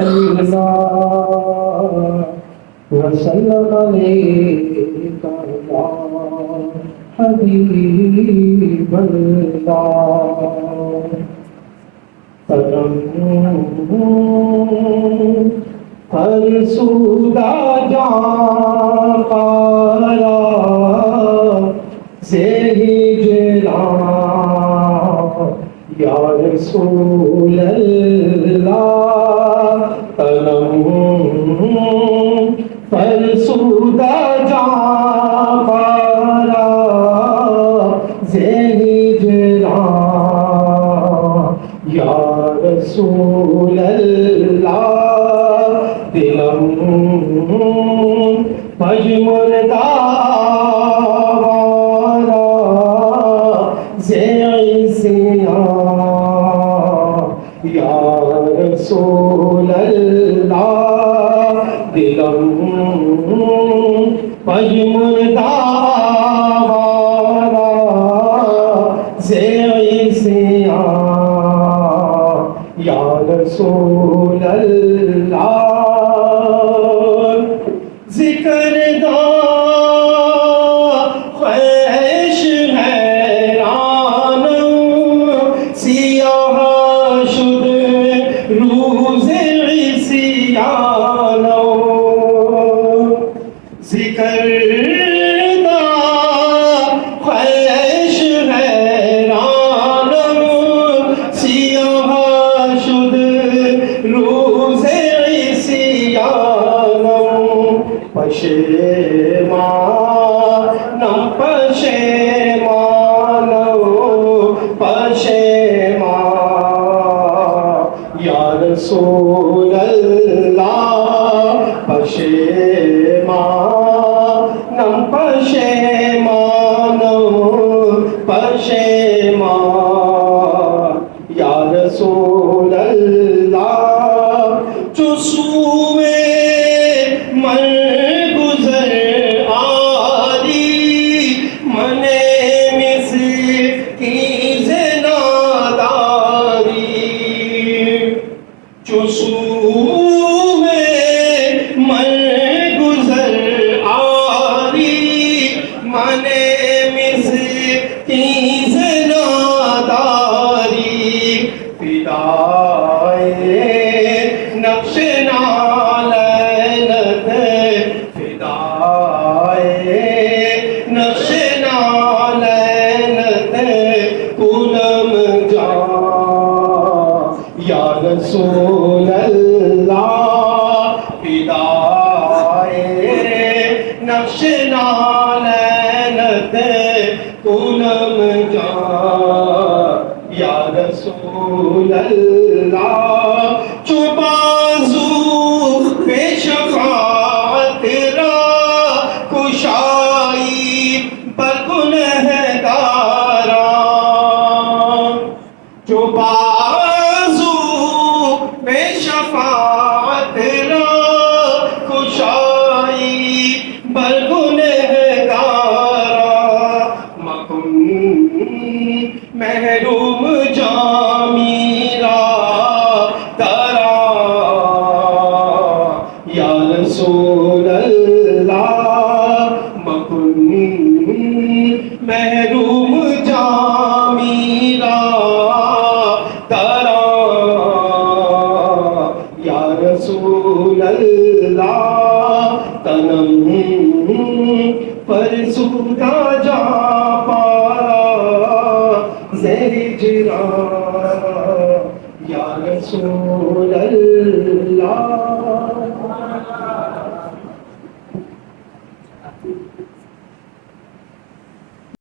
الله وسلم عليك يا حبيب الله فرسودا جان پارا سے ہجرا یا رسول اللہ تنم فرسودا جان پارا سے ہجرا یا رسول اللہ دلم مجمردہ وارا زیسیاں یا رسول اللہ دلم مجمردہ وارا زیسیاں یا رسول اللہ ذکر دا خویش حیران سیاہ شد روز عصیان ذکر دا خویش حیران سیاہ شد روز عصیان پشیمانم پشیمانم پشیمان یا رسول اللہ پشیمانم پشیمانم پشیمان یا رسول اللہ جو سوئے من گزر آری من مسکین ناداری جو سوئے من گزر آری من مسکین ناداری فدائے نقش نالینت فدائے نقش نالینت کنم جان یا رسول اللہ فدائے نقش نالینت کنم جان یا رسول اللہ جو بازو بے شفاعت را کشائی پر گنہگاران جو بازو بے شفاعت را کشائی پر گنہگاران مکن محروم جامی را ترا یا رسول اللہ مکن محروم جامی را ترا یا رسول اللہ تنم فرسودا جا پارا زہر جرا یا رسول اللہ